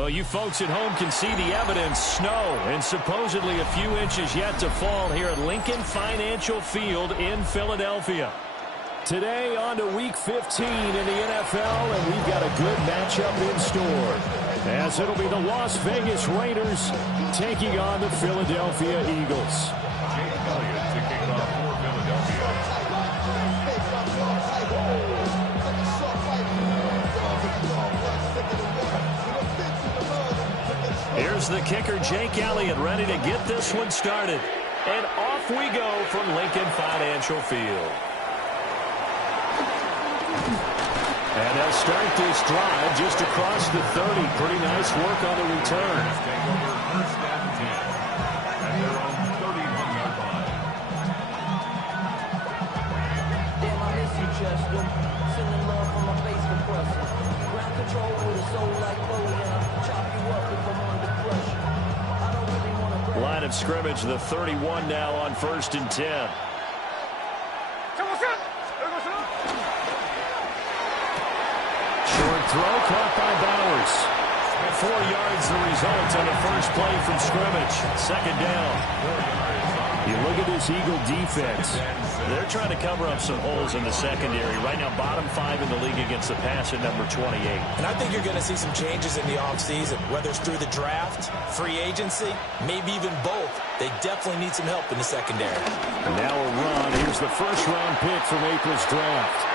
Well, you folks at home can see the evidence. Snow and supposedly a few inches yet to fall here at Lincoln Financial Field in Philadelphia. Today on to Week 15 in the NFL, and we've got a good matchup in store, as it'll be the Las Vegas Raiders taking on the Philadelphia Eagles. Here's the kicker, Jake Elliott, ready to get this one started. And off we go from Lincoln Financial Field. And they'll start this drive just across the 30. Pretty nice work on the return. Damn, I miss you, Chester. Sending love from my face compressor. Ground control with a soul like Bowie, and I'll chop you up if I'm under pressure. I don't really want to... Line of scrimmage, the 31 now on 1st and 10. Short throw caught by Bowers. 4 yards the result on the first play from scrimmage. Second down. You look at this Eagle defense. They're trying to cover up some holes in the secondary. Right now, bottom 5 in the league against the pass at number 28. And I think you're going to see some changes in the offseason, whether it's through the draft, free agency, maybe even both. They definitely need some help in the secondary. And now a run. Here's the first-round pick from April's draft.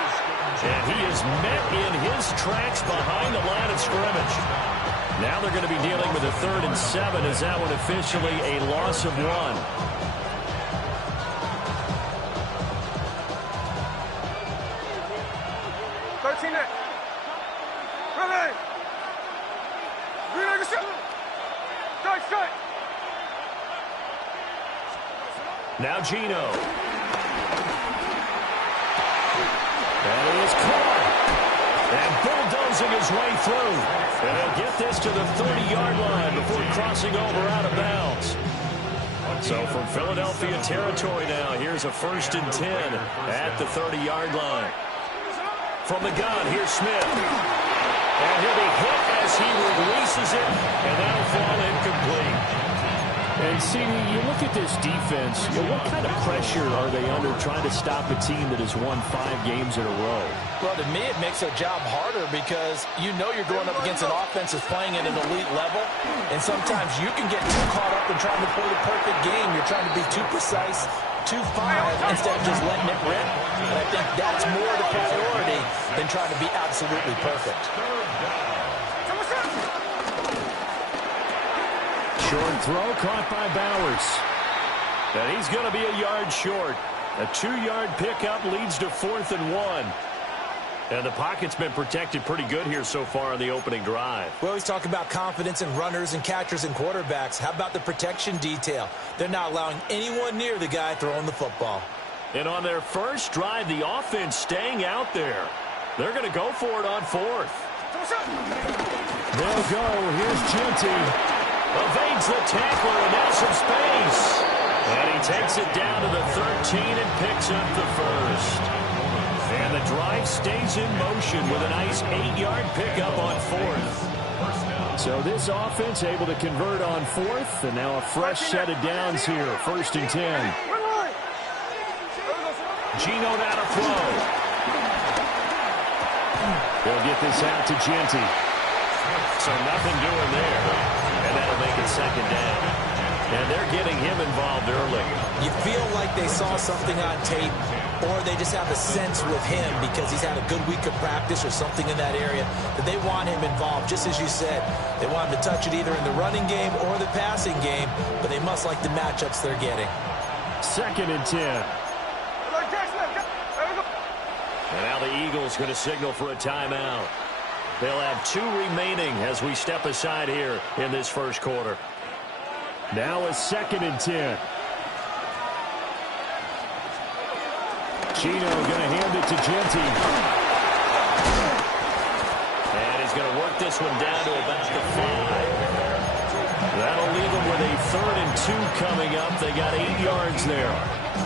And he is met in his tracks behind the line of scrimmage. Now they're going to be dealing with a 3rd and 7. Is that one officially a loss of 1? Now Gino. That is caught. And bulldozing his way through. And he'll get this to the 30-yard line before crossing over out of bounds. So from Philadelphia territory now, here's a 1st and 10 at the 30-yard line. From the gun, here's Smith. And he'll be hit as he releases it, and that'll fall incomplete. And, CD, you look at this defense, what kind of pressure are they under trying to stop a team that has won 5 games in a row? Well, to me, it makes their job harder because you know you're going up against an offense that's playing at an elite level, and sometimes you can get too caught up in trying to play the perfect game. You're trying to be too precise, too fine, instead of just letting it rip. And I think that's more the priority than trying to be absolutely perfect. Short throw caught by Bowers. And he's going to be a yard short. A 2-yard pickup leads to 4th and 1. And the pocket's been protected pretty good here so far on the opening drive. We always talk about confidence in runners and catchers and quarterbacks. How about the protection detail? They're not allowing anyone near the guy throwing the football. And on their first drive, the offense staying out there. They're going to go for it on 4th. They'll go. Here's Genty. Evades the tackler, and now some space. And he takes it down to the 13 and picks up the first. And the drive stays in motion with a nice 8-yard pickup on 4th. So this offense able to convert on 4th, and now a fresh set of downs here. 1st and 10. Gino now to throw. They'll get this out to Genty. So nothing doing there. And that'll make it 2nd down. And they're getting him involved early. You feel like they saw something on tape, or they just have a sense with him because he's had a good week of practice or something in that area that they want him involved. Just as you said, they want him to touch it either in the running game or the passing game, but they must like the matchups they're getting. 2nd and 10. And now the Eagles going to signal for a timeout. They'll have 2 remaining as we step aside here in this first quarter. Now a 2nd and 10. Gino going to hand it to Genty. And he's going to work this one down to about the 5. That'll leave them with a 3rd and 2 coming up. They got 8 yards there.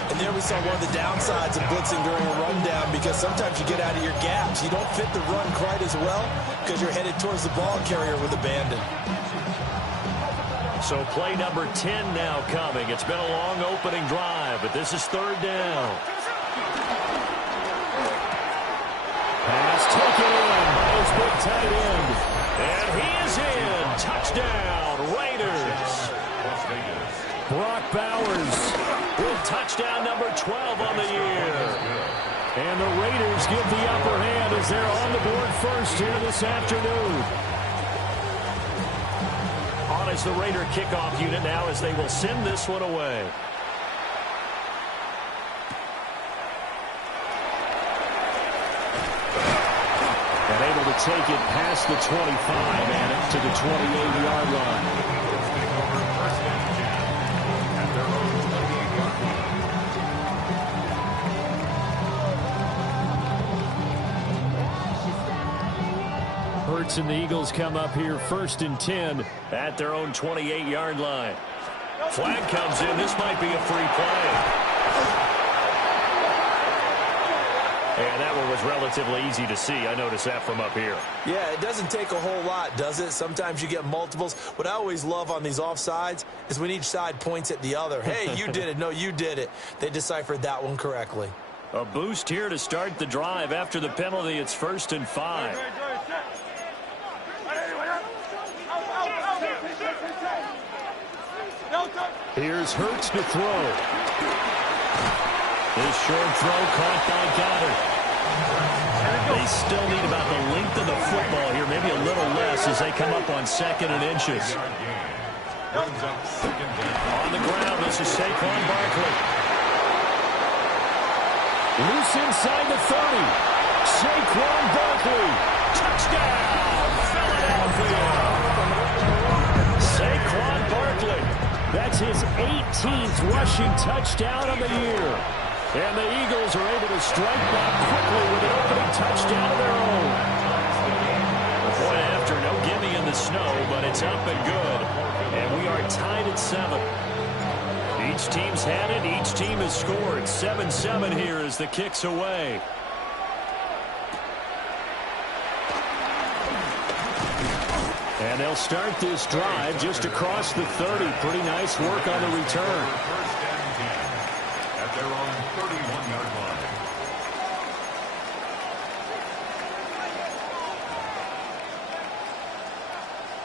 And there we saw one of the downsides of blitzing during a rundown, because sometimes you get out of your gaps. You don't fit the run quite as well because you're headed towards the ball carrier with abandon. So play number 10 now coming. It's been a long opening drive, but this is third down. Pass taken in by his big tight end. And he is in. Touchdown, Raiders. Brock Bowers with touchdown number 12 on the year. And the Raiders get the upper hand as they're on the board first here this afternoon. On as the Raider kickoff unit now as they will send this one away. And able to take it past the 25 and to the 28-yard line. Hurts and the Eagles come up here first and 10 at their own 28-yard line. Flag comes in. This might be a free play. And that one was relatively easy to see. I noticed that from up here. Yeah, it doesn't take a whole lot, does it? Sometimes you get multiples. What I always love on these offsides is when each side points at the other. Hey, you did it. No, you did it. They deciphered that one correctly. A boost here to start the drive. After the penalty, it's first and 5. Here's Hurts to throw. His short throw caught by Goddard. They still need about the length of the football here, maybe a little less as they come up on 2nd and inches. On the ground, this is Saquon Barkley. Loose inside the 30. Saquon Barkley. Touchdown, Philadelphia. Saquon Barkley. That's his 18th rushing touchdown of the year. And the Eagles are able to strike back quickly with an opening touchdown of their own. The point after, no gimme in the snow, but it's up and good. And we are tied at 7. Each team's had it. Each team has scored. 7-7 here as the kick's away. And they'll start this drive just across the 30. Pretty nice work on the return. First down and 10 at their own 31-yard line.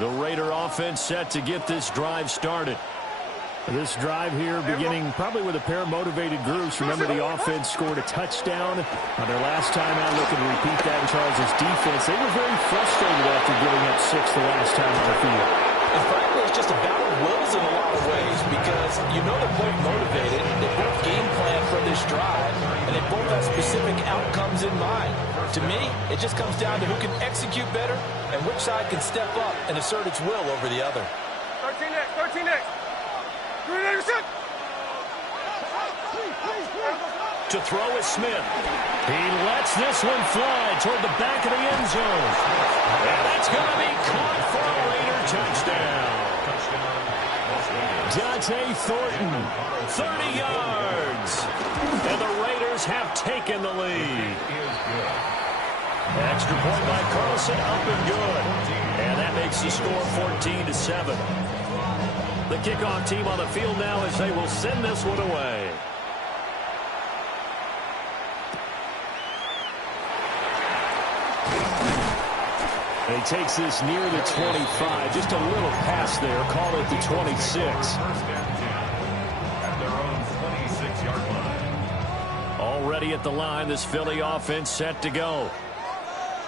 The Raider offense set to get this drive started. This drive here beginning probably with a pair of motivated groups. Remember, the offense scored a touchdown on their last time out. Looking to repeat that in Charles' defense. They were very frustrated after giving up 6 the last time on the field. And frankly, it's just a battle of wills in a lot of ways, because you know they're both motivated. They both game plan for this drive, and they both have specific outcomes in mind. To me, it just comes down to who can execute better and which side can step up and assert its will over the other. 13 next. To throw is Smith. He lets this one fly toward the back of the end zone. And that's going to be caught for a Raider touchdown. Dante Thornton, 30 yards. And the Raiders have taken the lead. Extra point by Carlson, up and good. And that makes the score 14-7. The kickoff team on the field now as they will send this one away. And he takes this near the 25. Just a little pass there. Call it the 26. First down and 10 at their own 26-yard line. Already at the line, this Philly offense set to go.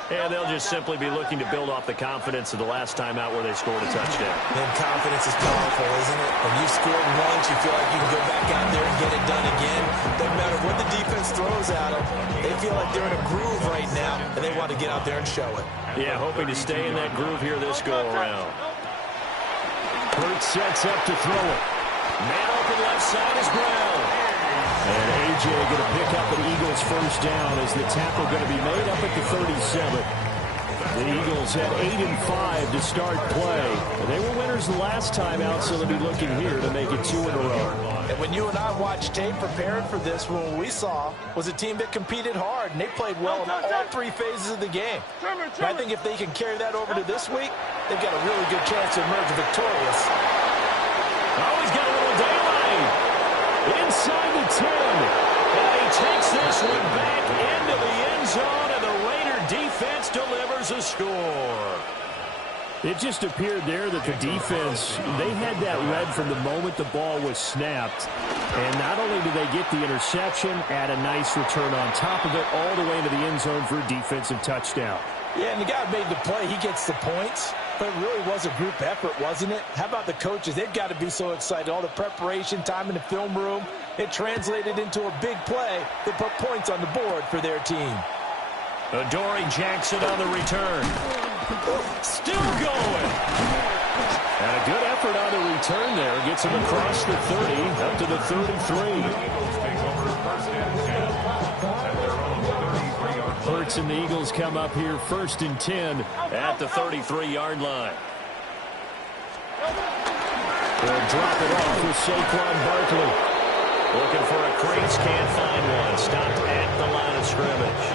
And they'll just simply be looking to build off the confidence of the last time out where they scored a touchdown. And confidence is powerful, isn't it? When you've scored once, you feel like you can go back out there and get it done again. Doesn't matter what the defense throws at them. They feel like they're in a groove right now, and they want to get out there and show it. Yeah, hoping to stay in that groove here this go-around. Hurts sets up to throw it. Man open left side is Brown. And A.J. going to pick up an Eagles first down as the tackle going to be made up at the 37. The Eagles had 8-5 to start play. They were winners the last time out, so they'll be looking here to make it 2 in a row. And when you and I watched tape preparing for this, what we saw was a team that competed hard, and they played well in all 3 phases of the game. And I think if they can carry that over to this week, they've got a really good chance to emerge victorious. Oh, he's got a little daylight. Inside the 10. And he takes this one back into the end zone, and the Raider defense delivers a score. It just appeared there that the defense, they had that read from the moment the ball was snapped. And not only did they get the interception, add a nice return on top of it, all the way into the end zone for a defensive touchdown. Yeah, and the guy who made the play, he gets the points. But it really was a group effort, wasn't it? How about the coaches? They've got to be so excited. All the preparation time in the film room, it translated into a big play that put points on the board for their team. Adoree Jackson on the return. Still going. And a good effort on the return there. Gets him across the 30, up to the 33. Hurts and the Eagles come up here 1st and 10 at the 33-yard line. They'll drop it off with Saquon Barkley. Looking for a crease, can't find one. Stopped at the line of scrimmage.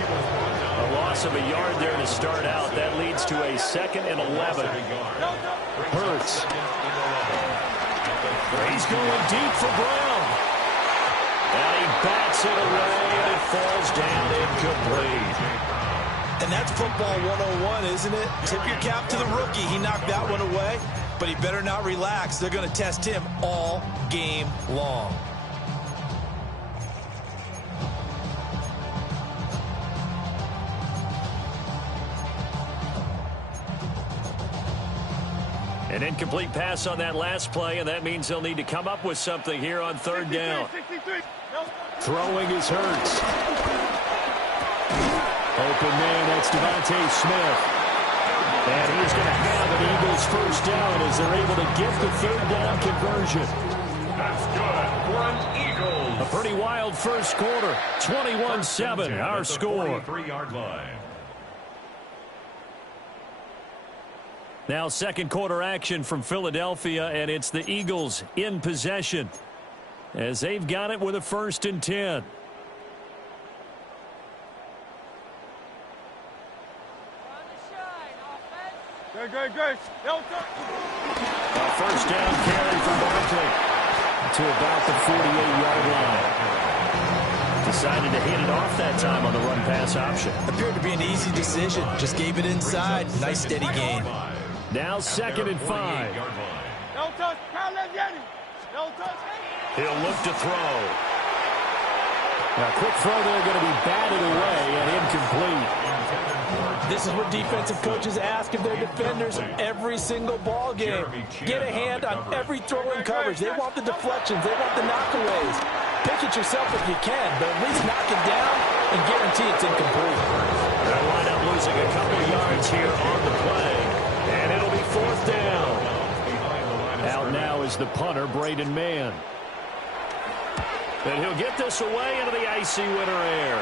A loss of a yard there to start out. That leads to a 2nd and 11. Hurts. He's going deep for Brown. And he bats it away, and it falls down incomplete. And that's football 101, isn't it? Tip your cap to the rookie. He knocked that one away, but he better not relax. They're going to test him all game long. An incomplete pass on that last play, and that means they'll need to come up with something here on 3rd down. Throwing is Hurts. Open man, that's Devontae Smith. And he's going to have an Eagles 1st down as they're able to get the 3rd down conversion. That's good for an Eagles. A pretty wild first quarter. 21-7, our score. 43-yard line. Now 2nd quarter action from Philadelphia, and it's the Eagles in possession as they've got it with a 1st and 10. Good. A 1st down carry for Barkley to about the 48-yard line. Decided to hit it off that time on the run-pass option. Appeared to be an easy decision. Just gave it inside. Nice steady gain. Now 2nd and 5. He'll look to throw. Now, quick throw there, going to be batted away and incomplete. This is what defensive coaches ask of their defenders every single ball game. Get a hand on every throw in coverage. They want the deflections. They want the knockaways. Pick it yourself if you can, but at least knock it down and guarantee it's incomplete. They'll wind up losing a couple yards here on the play, and it'll be 4th down. Out now is the punter, Braden Mann. And he'll get this away into the icy winter air.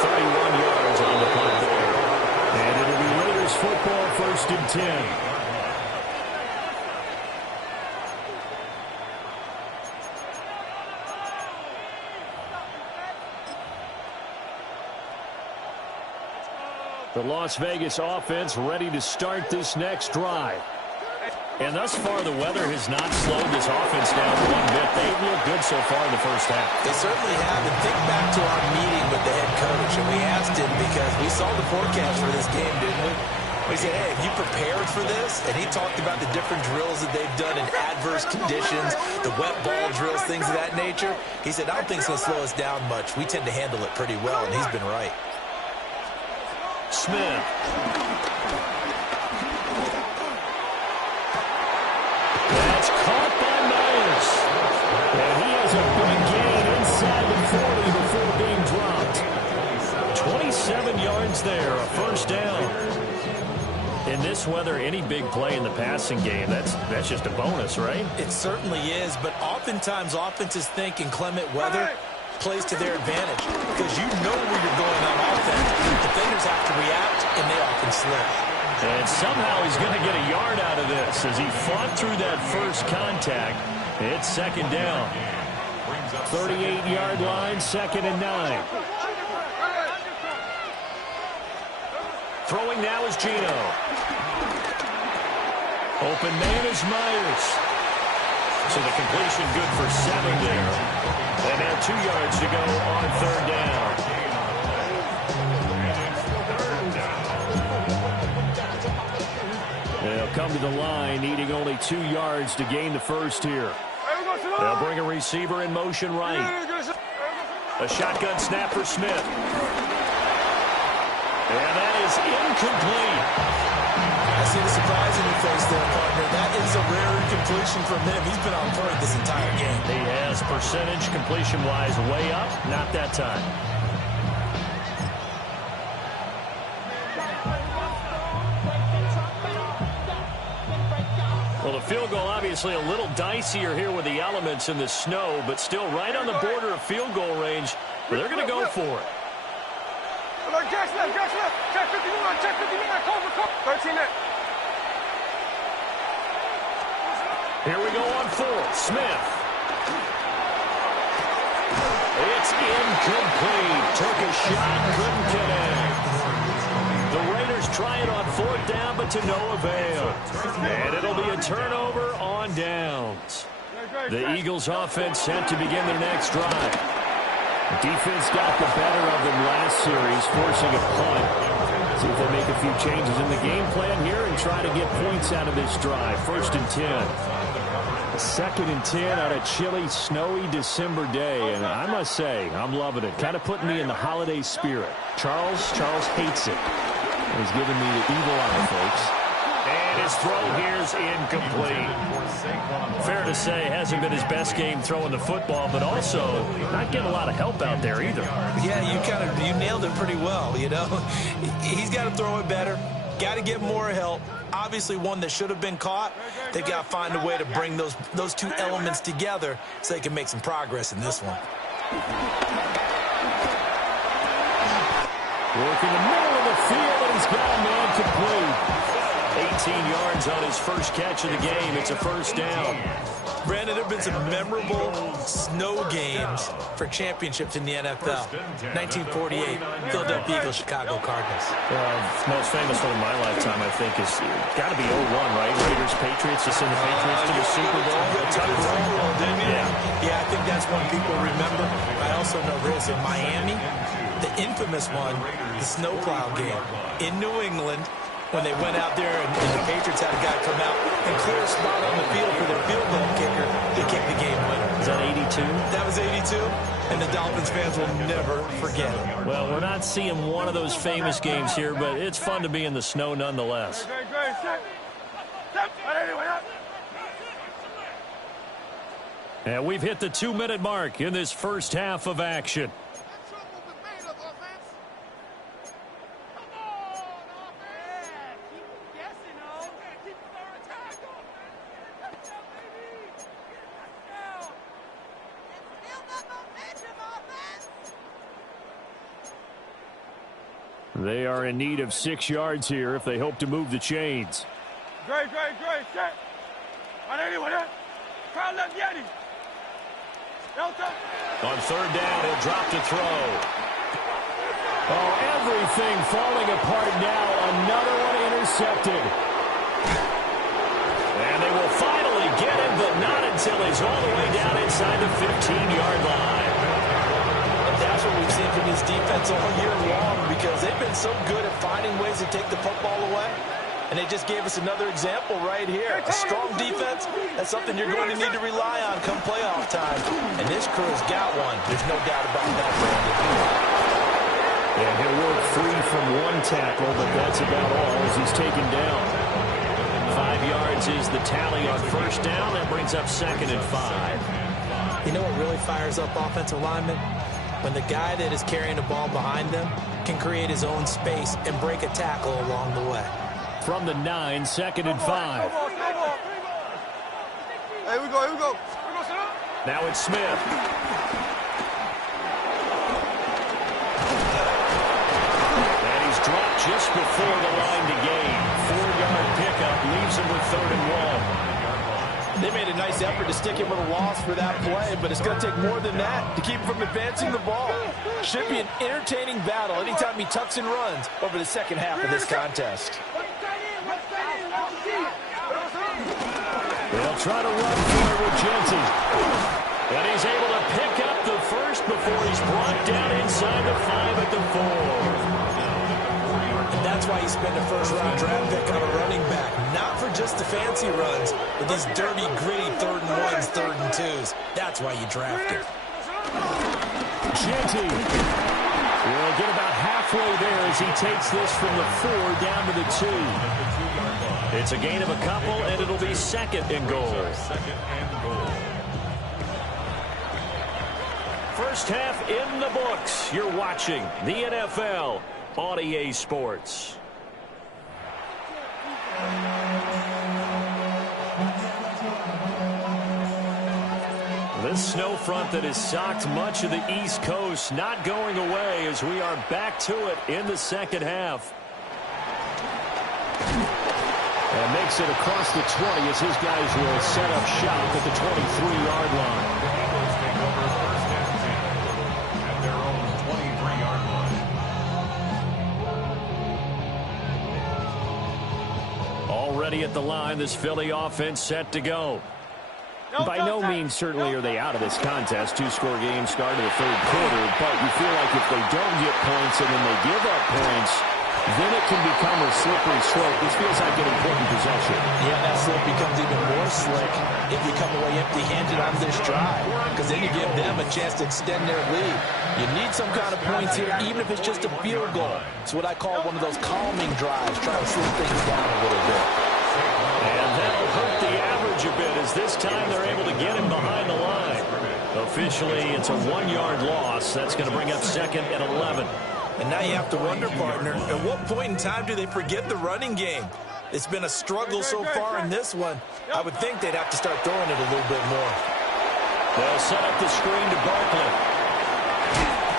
31 yards on the punt there. And it'll be Raiders football 1st and 10. The Las Vegas offense ready to start this next drive. And thus far, the weather has not slowed this offense down one bit. They've looked good so far in the first half. They certainly have. And think back to our meeting with the head coach. And we asked him because we saw the forecast for this game, didn't we? We said, hey, have you prepared for this? And he talked about the different drills that they've done in adverse conditions, the wet ball drills, things of that nature. He said, I don't think it's going to slow us down much. We tend to handle it pretty well, and he's been right. Smith. That's caught by Myers. And he has a big gain inside the 40 before being dropped. 27 yards there, a 1st down. In this weather, any big play in the passing game, that's just a bonus, right? It certainly is, but oftentimes offenses think in inclement weather plays to their advantage because you And somehow he's going to get a yard out of this as he fought through that first contact. It's second down. 38-yard line, 2nd and 9. Throwing now is Geno. Open man is Myers. So the completion good for 7 there. And now 2 yards to go on 3rd down. They'll come to the line, needing only 2 yards to gain the first here. They'll bring a receiver in motion right. A shotgun snap for Smith. And that is incomplete. I see the surprise in your face there, partner. That is a rare incompletion from him. He's been on point this entire game. He has percentage completion-wise way up. Not that time. Well, the field goal obviously a little dicier here with the elements in the snow, but still right on the border of field goal range. But they're going to go for it. Check 51, check 59, cover. 13 net. Here we go on 4th. Smith. It's incomplete. Took a shot, couldn't connect. The Raiders try it on 4th down, but to no avail. And it'll be a turnover on downs. The Eagles offense set to begin their next drive. The defense got the better of them last series, forcing a punt. See if they make a few changes in the game plan here and try to get points out of this drive. 1st and 10. 2nd and 10 on a chilly, snowy December day. And I must say, I'm loving it. Kind of putting me in the holiday spirit. Charles hates it. He's giving me the evil eye, folks. And his throw here's incomplete. Fair to say, hasn't been his best game throwing the football, but also not getting a lot of help out there either. Yeah, you nailed it pretty well, you know. He's got to throw it better. Got to get more help. Obviously one that should have been caught. They've got to find a way to bring those two elements together so they can make some progress in this one. Working the middle of the field, and he's got a man complete. 18 yards on his first catch of the game. It's a 1st down. Brandon, there have been some memorable snow games for championships in the NFL. 1948, Philadelphia Eagles, Chicago Cardinals. Most famous one in my lifetime, I think, is got to be 01, right? Raiders, Patriots, to send the Patriots to the Super Bowl. Yeah, I think that's one people remember. I also know this in Miami, the infamous one, the snowplow game in New England. When they went out there and the Patriots had a guy come out and clear a spot on the field for their field goal kicker to kick the game winner. Is that 82? That was 82, and the Dolphins fans will never forget it. Well, we're not seeing one of those famous games here, but it's fun to be in the snow nonetheless. And we've hit the 2-minute mark in this first half of action. They are in need of 6 yards here if they hope to move the chains. Great. Check. On 3rd down, he'll drop to throw. Oh, everything falling apart now. Another one intercepted. And they will finally get him, but not until he's all the way down inside the 15-yard line. That's what we've seen from this defense all year long, because they've been so good at finding ways to take the football away. And they just gave us another example right here. A strong defense, that's something you're going to need to rely on come playoff time. And this crew's got one. There's no doubt about that, Brandon. And he'll work free from one tackle, but that's about all as he's taken down. 5 yards is the tally on 1st down. That brings up 2nd and 5. You know what really fires up offensive linemen? When the guy that is carrying the ball behind them can create his own space and break a tackle along the way. From the 9, 2nd and 5. Here we go. Now it's Smith. And he's dropped just before the line to gain. 4-yard pickup leaves him with 3rd and 1. They made a nice effort to stick him with a loss for that play, but it's going to take more than that to keep him from advancing the ball. Should be an entertaining battle anytime he tucks and runs over the second half of this contest. They'll try to run for it with Jensen. And he's able to pick up the first before he's brought down inside the 5 at the 4. And that's why you spend a first-round draft pick on a running back. Not for just the fancy runs, but these dirty, gritty 3rd and 1s, 3rd and 2s. That's why you draft him. Jensen will get about halfway there as he takes this from the 4 down to the 2. It's a gain of a couple, and it'll be 2nd and goal. First half in the books. You're watching the NFL on EA Sports. This snow front that has socked much of the East Coast not going away as we are back to it in the second half. And makes it across the 20 as his guys will set up shop at the 23-yard line. Eagles take over 1st and 10 at their own 23-yard line. Already at the line, this Philly offense set to go. By no means certainly are they out of this contest. 2-score game start of the 3rd quarter, but you feel like if they don't get points and then they give up points, then it can become a slippery slope. This feels like an important possession. Yeah, that slope becomes even more slick if you come away empty-handed on this drive, because then you give them a chance to extend their lead. You need some kind of points here, even if it's just a field goal. It's what I call one of those calming drives, trying to slow things down a little bit. And that'll hurt the average a bit as this time they're able to get him behind the line. Officially, it's a 1-yard loss. That's going to bring up 2nd and 11. And now you have to wonder, partner, at what point in time do they forget the running game? It's been a struggle so far in this one. I would think they'd have to start throwing it a little bit more. They'll set up the screen to Barkley.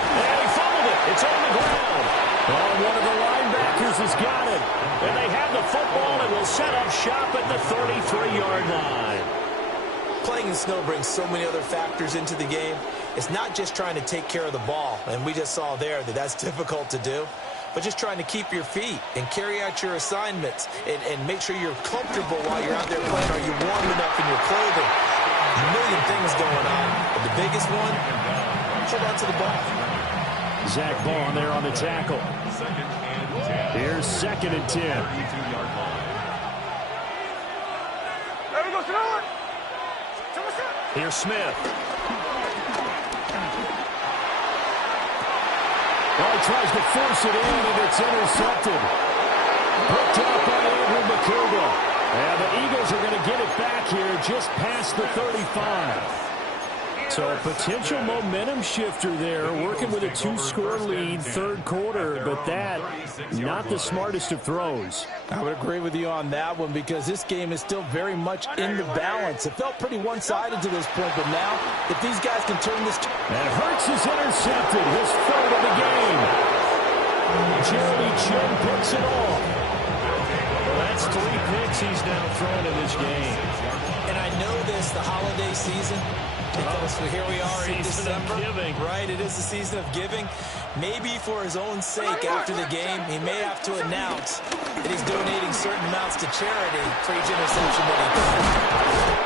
And he fumbled it. It's on the ground. Oh, one of the linebackers has got it. And they have the football and will set up shop at the 33-yard line. Playing in snow brings so many other factors into the game. It's not just trying to take care of the ball, and we just saw there that that's difficult to do, but just trying to keep your feet and carry out your assignments and make sure you're comfortable while you're out there playing. Are you warm enough in your clothing? A million things going on, but the biggest one, hold on to the ball. Zach Bond there on the tackle. Here's 2nd and 10. There we go, Sonoma. Here's Smith. Well, he tries to force it in, and it's intercepted. Picked up by Andrew McCougal. And the Eagles are going to get it back here just past the 35. So a potential momentum shifter there, working with a 2-score lead, 3rd quarter, but that, not the smartest of throws. I would agree with you on that one because this game is still very much in the balance. It felt pretty one-sided to this point, but now, if these guys can turn this... And Hurts is intercepted, his 3rd of the game. Jeremy Chinn picks it off. Well, that's 3 picks he's now thrown in this game. And I know this, the holiday season, because here we are in December, right? It is the season of giving. Maybe for his own sake after the game, he may have to announce that he's donating certain amounts to charity for each interception that he throws.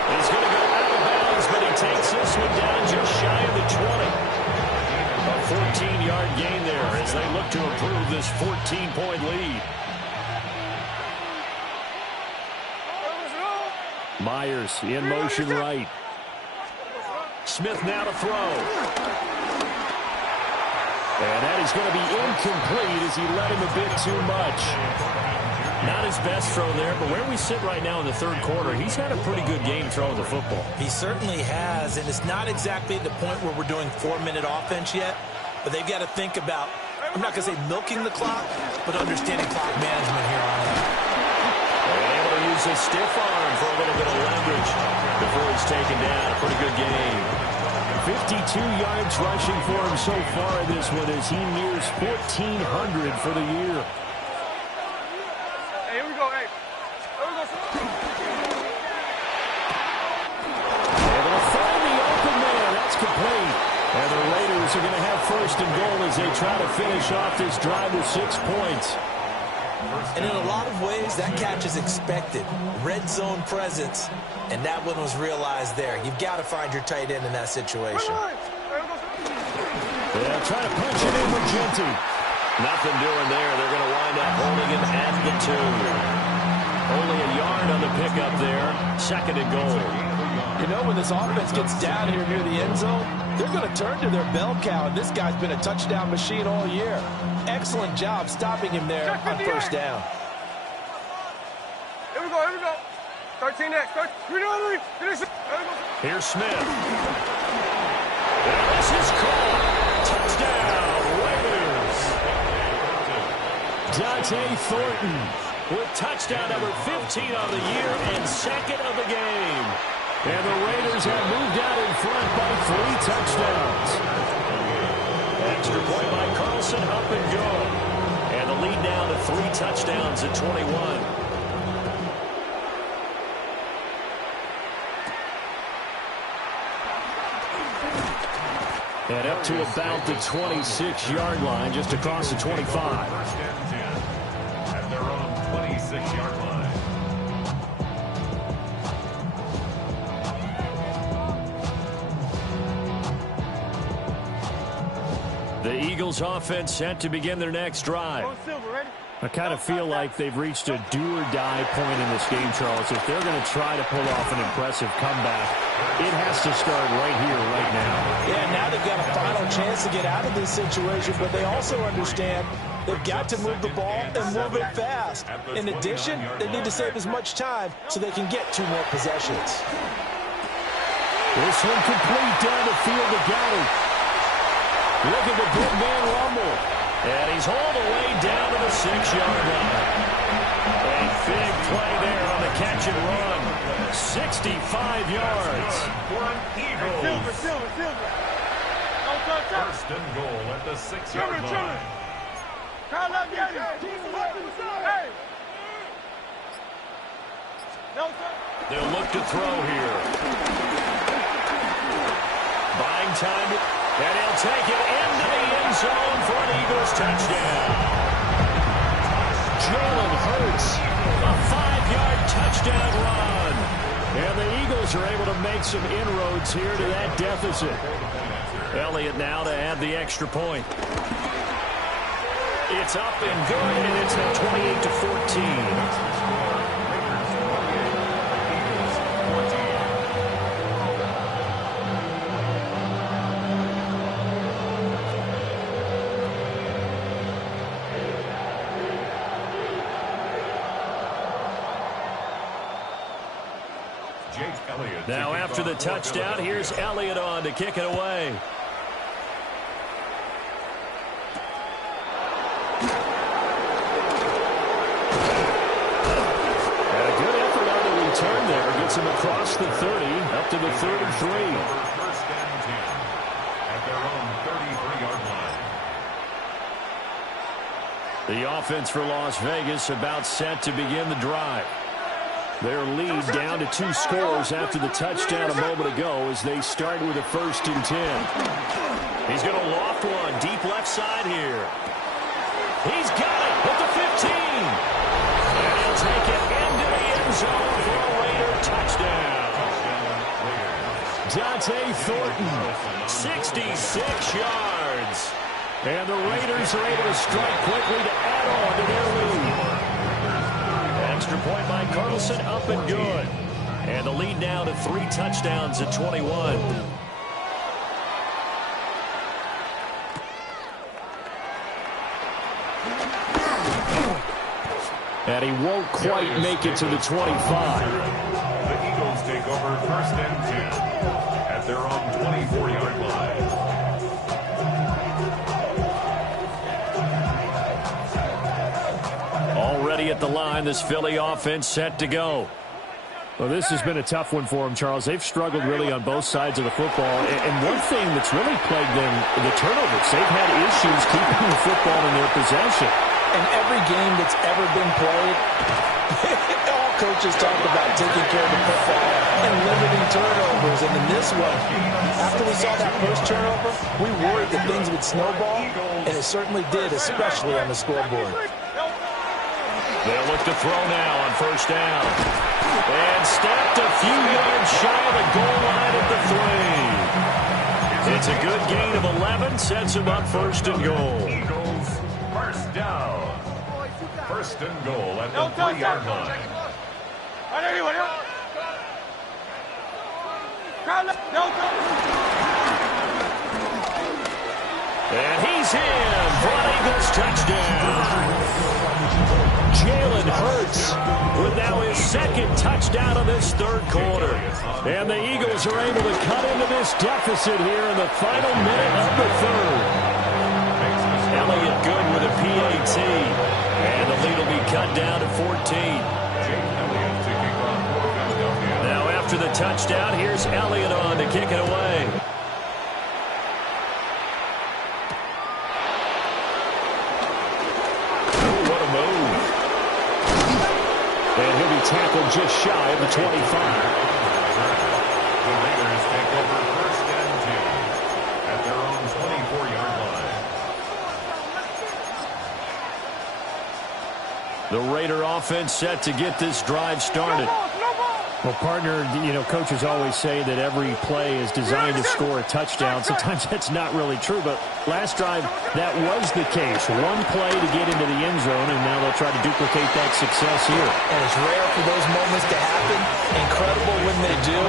He's going to go out of bounds, but he takes this one down just shy of the 20. A 14-yard gain there as they look to improve this 14-point lead. Myers in motion right. Smith now to throw. And that is going to be incomplete as he let him a bit too much. Not his best throw there, but where we sit right now in the 3rd quarter, he's had a pretty good game throwing the football. He certainly has, and it's not exactly at the point where we're doing 4-minute offense yet, but they've got to think about, I'm not going to say milking the clock, but understanding clock management here on it. Able to use his stiff arm for a little bit of leverage before he's taken down. A pretty good game. 52 yards rushing for him so far in this one as he nears 1,400 for the year. first and goal as they try to finish off this drive with 6 points. And in a lot of ways, that catch is expected. Red zone presence, and that one was realized there. You've got to find your tight end in that situation. Yeah, trying to punch it in with Genty. Nothing doing there. They're going to wind up holding him at the 2. Only a yard on the pickup there. Second and goal. You know, when this offense gets down here near the end zone, they're going to turn to their bell cow. And this guy's been a touchdown machine all year. Excellent job stopping him there on first down. Here we go. 13X. Here's Smith. And this is caught. Touchdown, Raiders. Dante Thornton with touchdown number 15 on the year and second of the game. And the Raiders have moved out in front by 3 touchdowns. Extra point by Carlson, up and good. And the lead now to 3 touchdowns at 21. And up to about the 26-yard line, just across the 25. First and 10 at their own 26-yard line. The Eagles offense set to begin their next drive. I kind of feel like they've reached a do-or-die point in this game, Charles. If they're going to try to pull off an impressive comeback, it has to start right here, right now. Yeah, now they've got a final chance to get out of this situation, but they also understand they've got to move the ball and move it fast. In addition, they need to save as much time so they can get 2 more possessions. This one complete down the field to Gowdy. Look at the big man rumble. And he's hauled away down to the 6-yard line. A big play there on the catch and run. 65 yards. Silver. First and goal at the 6-yard line. Hey! They'll look to throw here. Buying time, and he'll take it into the end zone for an Eagles touchdown. Jalen Hurts, a 5-yard touchdown run. And the Eagles are able to make some inroads here to that deficit. Elliott now to add the extra point. It's up and good, and it's now 28-14. Now after the touchdown, here's Elliott on to kick it away. And a good effort on the return there. Gets him across the 30, up to the 33. First and 10 at their own 33-yard line. The offense for Las Vegas about set to begin the drive. Their lead down to 2 scores after the touchdown a moment ago as they start with a 1st and 10. He's going to loft one deep left side here. He's got it at the 15. And he'll take it into the end zone for a Raider touchdown. Dante Thornton, 66 yards. And the Raiders are able to strike quickly to add on to their lead. Extra point by Carlson, up and good. And the lead now to 3 touchdowns at 21. And he won't quite make it to the 25. The Eagles take over 1st and 10 at their own 24-yard line. Already at the line, this Philly offense set to go. Well, this has been a tough one for them, Charles. They've struggled really on both sides of the football. And one thing that's really plagued them, the turnovers. They've had issues keeping the football in their possession. And every game that's ever been played, all coaches talk about taking care of the football and limiting turnovers. And in this one, after we saw that first turnover, we worried that things would snowball, and it certainly did, especially on the scoreboard. They'll look to throw now on first down. And stepped a few yards shy of the goal line at the 3. It's a good gain of 11, sets him up first and goal. Eagles, first down. First and goal at the 3-yard line. And he's in for an Eagles touchdown. Jalen Hurts with now his second touchdown of this third quarter. And the Eagles are able to cut into this deficit here in the final minute of the third. Elliott good with a PAT. And the lead will be cut down to 14. Now after the touchdown, here's Elliott on to kick it away. Tackled just shy of the 25. The Raiders take over first and 2 at their own 24-yard line. The Raider offense set to get this drive started. Well, partner, you know, coaches always say that every play is designed to score a touchdown. Sometimes that's not really true, but last drive, that was the case. One play to get into the end zone, and now they'll try to duplicate that success here. And it's rare for those moments to happen. Incredible when they do.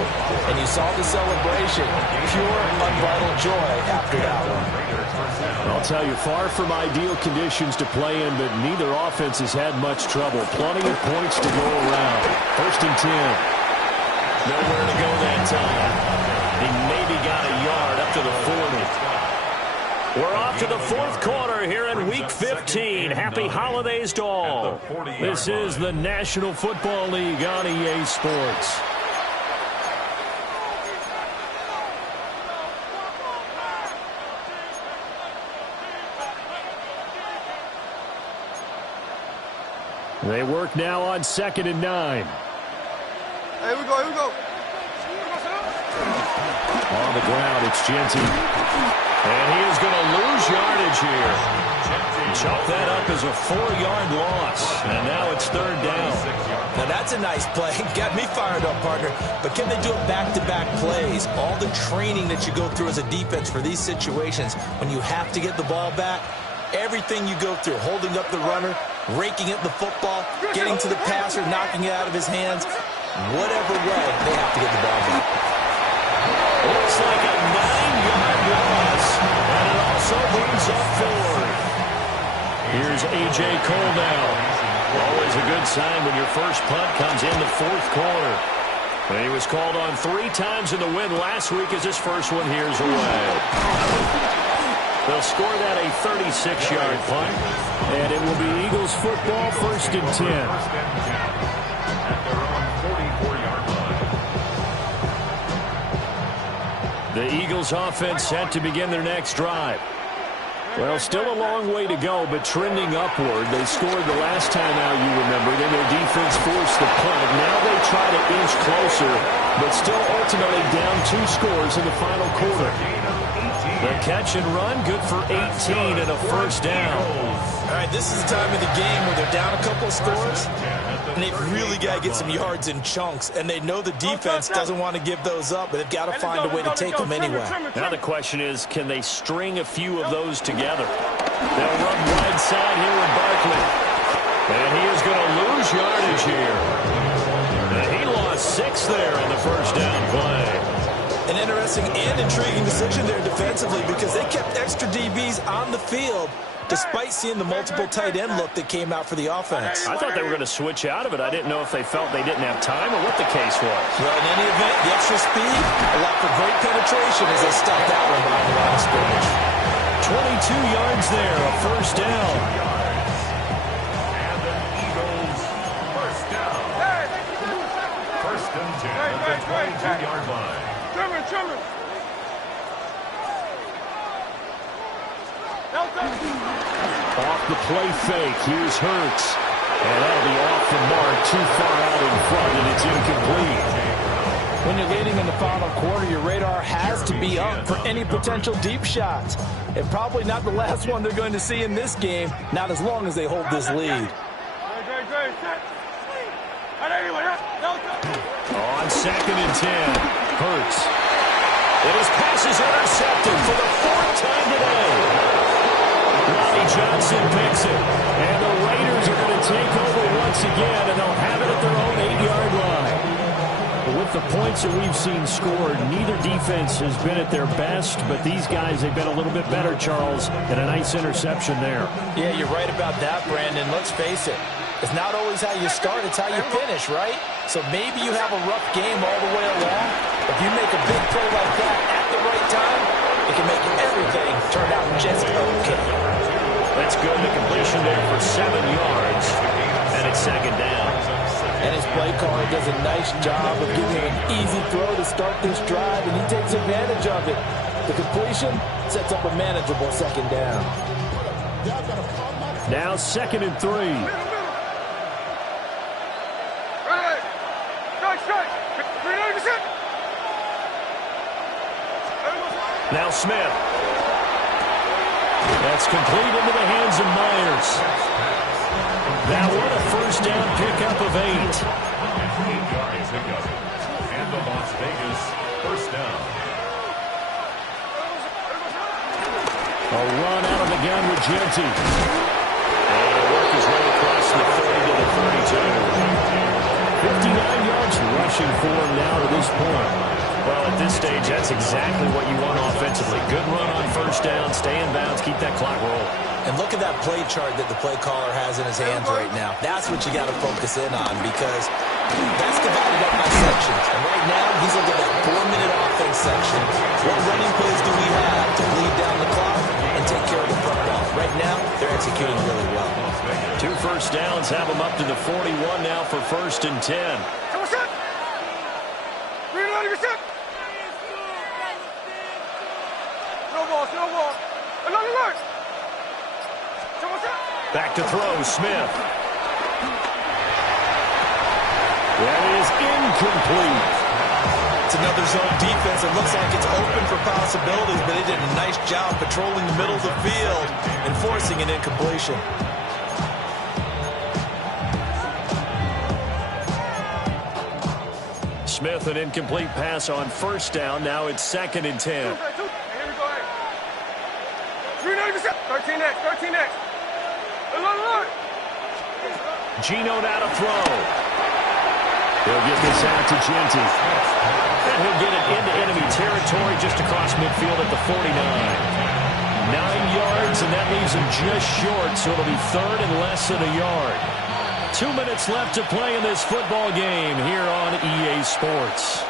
And you saw the celebration. Pure, unbridled joy after that one. I'll tell you, far from ideal conditions to play in, but neither offense has had much trouble. Plenty of points to go around. First and 10. Nowhere to go that time. He maybe got a yard up to the 40. We're off to the fourth quarter here in Week 15. Happy holidays to all. This is the National Football League on EA Sports. They work now on 2nd and 9. Here we go, here we go. On the ground, it's Genty. And he is going to lose yardage here. Chalk that up as a 4-yard loss. And now it's third down. Now that's a nice play. Got me fired up, partner. But can they do it back-to-back plays? All the training that you go through as a defense for these situations, when you have to get the ball back, everything you go through, holding up the runner, raking at the football, getting to the passer, knocking it out of his hands, whatever way, they have to get the ball back. Looks like a 9-yard loss, and it also brings up 4. Here's A.J. Cole now. Always a good sign when your first punt comes in the fourth quarter. And he was called on 3 times in the win last week as his first one here's away. They'll score that a 36-yard punt, and it will be Eagles football, first and 10. The Eagles offense set to begin their next drive. Well, still a long way to go, but trending upward. They scored the last time out, you remember. Then their defense forced the punt. Now they try to inch closer, but still ultimately down 2 scores in the final quarter. The catch and run, good for 18 and a first down. All right, this is the time of the game where they're down a couple of scores, and they've really got to get some yards in chunks, and they know the defense doesn't want to give those up, but they've got to find a way to take them anyway. Now the question is, can they string a few of those together? They'll run wide side here with Barkley. And he is going to lose yardage here. And he lost 6 there on the first down play. An interesting and intriguing decision there defensively because they kept extra DBs on the field despite seeing the multiple tight end look that came out for the offense. I thought they were going to switch out of it. I didn't know if they felt they didn't have time or what the case was. Well, in any event, the extra speed allowed for great penetration as they stopped that one behind the line of scrimmage. 22 yards there, a first down. And the Eagles first down. First and 10 at the 22-yard line. Trimmer. Off the play fake, here's Hurts. And that'll be off the mark, too far out in front, and it's incomplete. When you're leading in the final quarter, your radar has to be up for any potential deep shots. And probably not the last one they're going to see in this game, not as long as they hold this lead. On 2nd and 10, Hurts. And his pass is intercepted for the 4th time today. Lonnie Johnson picks it. And the Raiders are going to take over once again, and they'll have it at their own 8-yard line. With the points that we've seen scored, neither defense has been at their best, but these guys, they've been a little bit better, Charles, and a nice interception there. Yeah, you're right about that, Brandon. Let's face it. It's not always how you start, it's how you finish, right? So maybe you have a rough game all the way along. If you make a big play like that at the right time, it can make everything turn out just okay. That's good. The completion there for 7 yards, and it's 2nd down. And his play caller does a nice job of giving him an easy throw to start this drive, and he takes advantage of it. The completion sets up a manageable 2nd down. Now 2nd and 3. Now Smith. That's complete into the hands of Myers. Now what a 1st down pickup of 8. 8 yards to go. And the Las Vegas 1st down. A run out of the gun with Genty. And he'll work his way across the 30 to the 32. 59 yards rushing for him now to this point. Well, at this stage, that's exactly what you want offensively. Good run on 1st down, stay in bounds, keep that clock rolling. And look at that play chart that the play caller has in his hands right now. That's what you got to focus in on, because that's divided up by sections. And right now, he's looking at that 4-minute offense section. What running plays do we have to bleed down the clock and take care of the football? Right now, they're executing really well. 2 1st downs have them up to the 41 now for 1st and 10. Back to throw, Smith. That is incomplete. It's another zone defense. It looks like it's open for possibilities, but they did a nice job patrolling the middle of the field and forcing an incompletion. Smith, an incomplete pass on 1st down. Now it's 2nd and 10. Here we go. 13 next. Geno now to throw. He'll get this out to Genty. And he'll get it into enemy territory just across midfield at the 49. 9 yards, and that leaves him just short, so it'll be 3rd and less than a yard. 2 minutes left to play in this football game here on EA Sports.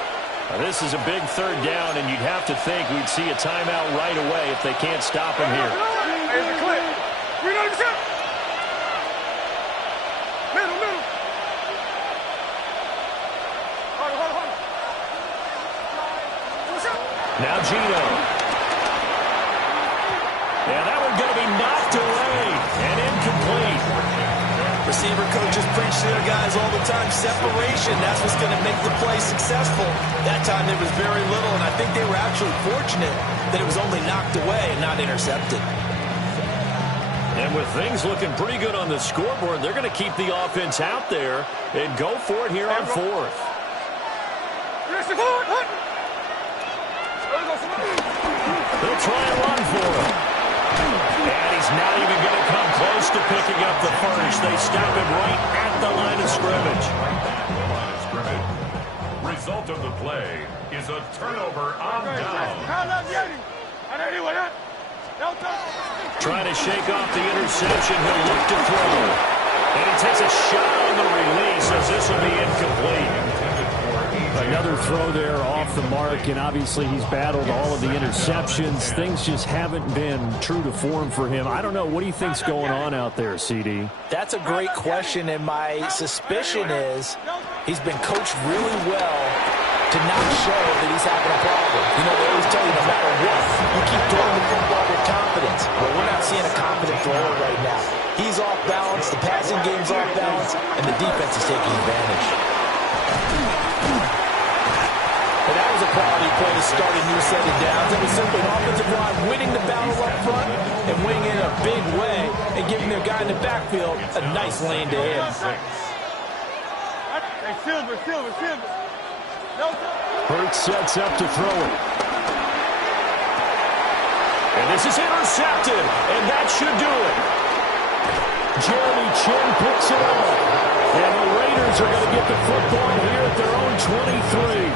Now, this is a big 3rd down, and you'd have to think we'd see a timeout right away if they can't stop him here. Here's the clip. Middle. Hold. Now Geno. Yeah, that one's going to be knocked away and incomplete. Receiver coaches preach to their guys all the time. Separation, that's what's going to make the play successful. That time there was very little, and I think they were actually fortunate that it was only knocked away and not intercepted. And with things looking pretty good on the scoreboard, they're going to keep the offense out there and go for it here on 4th. They'll try and run for him. And he's not even going to come close to picking up the 1st. They stop him right at the line of scrimmage. Result of the play is a turnover on down. Trying to shake off the interception. He'll look to throw. And he takes a shot on the release as this will be incomplete. Another throw there off the mark, and obviously he's battled all of the interceptions. Things just haven't been true to form for him. I don't know. What do you think's going on out there, CD? That's a great question, and my suspicion is he's been coached really well to not show that he's having a problem. You know, they always tell you no matter what, you keep throwing the football with confidence. But we're not seeing a confident thrower right now. He's off balance. The pass passing game's off balance, and the defense is taking advantage. And that was a quality play to start a new set of downs. It was simply an offensive line winning the battle up front and winning in a big way and giving their guy in the backfield a nice lane to hit. Hey, Silver. No, Hurts sets up to throw it. And this is intercepted, and that should do it. Jeremy Chinn picks it up. And the Raiders are going to get the football here at their own 23.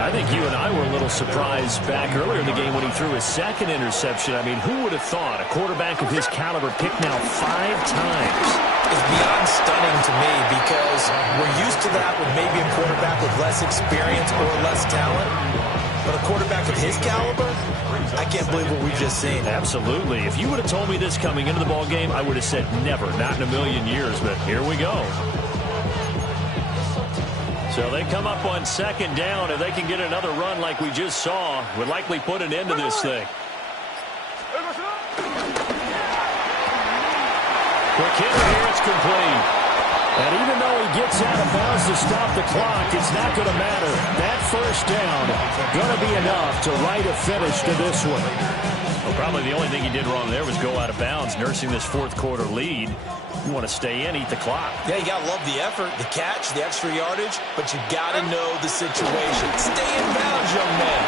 I think you and I were a little surprised back earlier in the game when he threw his second interception. I mean, who would have thought a quarterback of his caliber picked now 5 times? It's beyond stunning to me because we're used to that with maybe a quarterback with less experience or less talent. But a quarterback of his caliber, I can't believe what we've just seen. Absolutely. If you would have told me this coming into the ball game, I would have said never, not in a million years. But here we go. So they come up on second down, and they can get another run like we just saw. Would likely put an end to this thing. Quick hitter here, it's complete. And even though he gets out of bounds to stop the clock, it's not going to matter. That first down going to be enough to write a finish to this one. Well, probably the only thing he did wrong there was go out of bounds, nursing this fourth quarter lead. You want to stay in, eat the clock. Yeah, you got to love the effort, the catch, the extra yardage, but you got to know the situation. Stay in bounds, young man.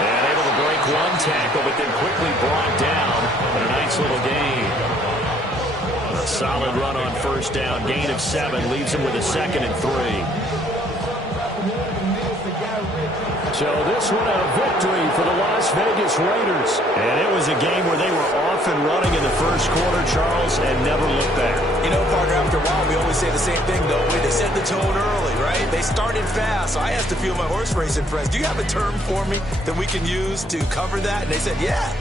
And able to break one tackle, but then quickly brought down. But a nice little gain. A solid run on first down. Gain of 7 leaves him with a 2nd and 3. So this one a victory for the Las Vegas Raiders. And it was a game where they were off and running in the first quarter, Charles, and never looked back. You know, partner, after a while, we always say the same thing, though. They set the tone early, right? They started fast. So I asked a few of my horse racing friends, do you have a term for me that we can use to cover that? And they said, yeah.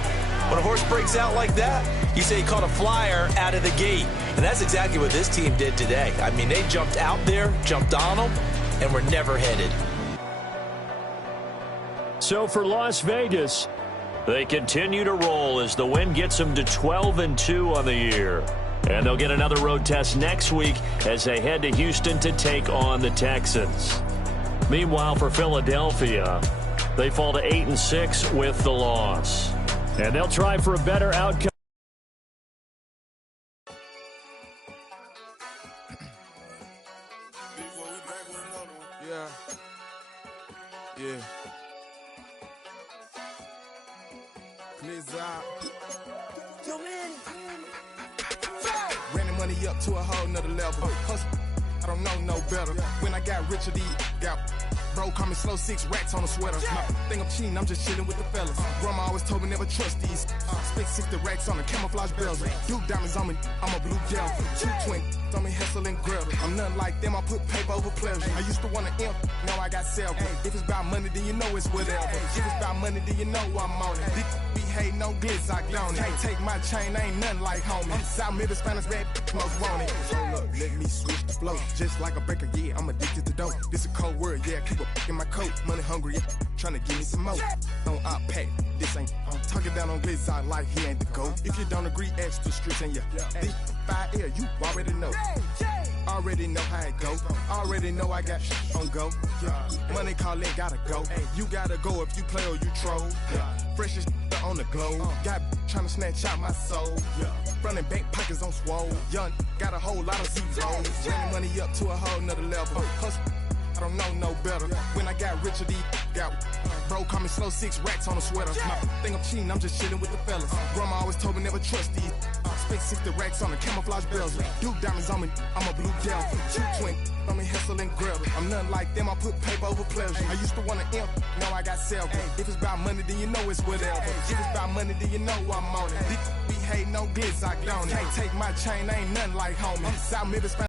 When a horse breaks out like that, you say he caught a flyer out of the gate. And that's exactly what this team did today. I mean, they jumped out there, jumped on them, and were never headed. So for Las Vegas, they continue to roll as the win gets them to 12-2 on the year. And they'll get another road test next week as they head to Houston to take on the Texans. Meanwhile, for Philadelphia, they fall to 8-6 with the loss. And they'll try for a better outcome. Yeah. Ran the money up to a whole nother level. Hustle, I don't know no better. When I got richer, got bro, call me slow 6 racks on a sweater. My thing I'm cheating, I'm just chilling with the fellas. Grandma always told me never trust these. Spent 60 racks on the camouflage bells. Blue diamonds on me, I'm a blue gel. 220 on me, Hessel and Gretel. I'm nothing like them, I put paper over pleasure. I used to want to imp, now I got self. If it's about money, then you know it's whatever. If it's about money, then you know I'm on it. This be hating on glitz, I don't it. Can't take my chain, I ain't nothing like homie. South Middle Spanish red, most want it. Hold up, let me switch the flow. Just like a breaker, yeah, I'm addicted to dope. This a cold word, yeah, keep a in my coat. Money hungry, yeah, tryna give me some more. On op pack, this ain't talking down on glitz, I like he ain't the GOAT. If you don't agree, ask the streets and this 5 air, you already know. Already know how it go. Already know I got on go. Money calling, gotta go. You gotta go if you play or you troll. Freshest on the globe. Got trying to snatch out my soul. Running bank pockets on swole. Young, got a whole lot of zeros. Running money up to a whole nother level. Hustle, I don't know no better. When I got richer, got bro, call me slow 6 racks on a sweater. My thing I'm cheating, I'm just chilling with the fellas. Grandma always told me never trust these. Spent 60 racks on the camouflage bells. Blue diamonds on me, I'm a blue gel. 220 on me, Hessel and Gretel. I'm nothing like them, I put paper over pleasure. I used to want to imp, now I got self. If it's about money, then you know it's whatever. If it's about money, then you know I'm on it. Be hating no glitz, I don't it. Can't take my chain, I ain't nothing like homie. South Middle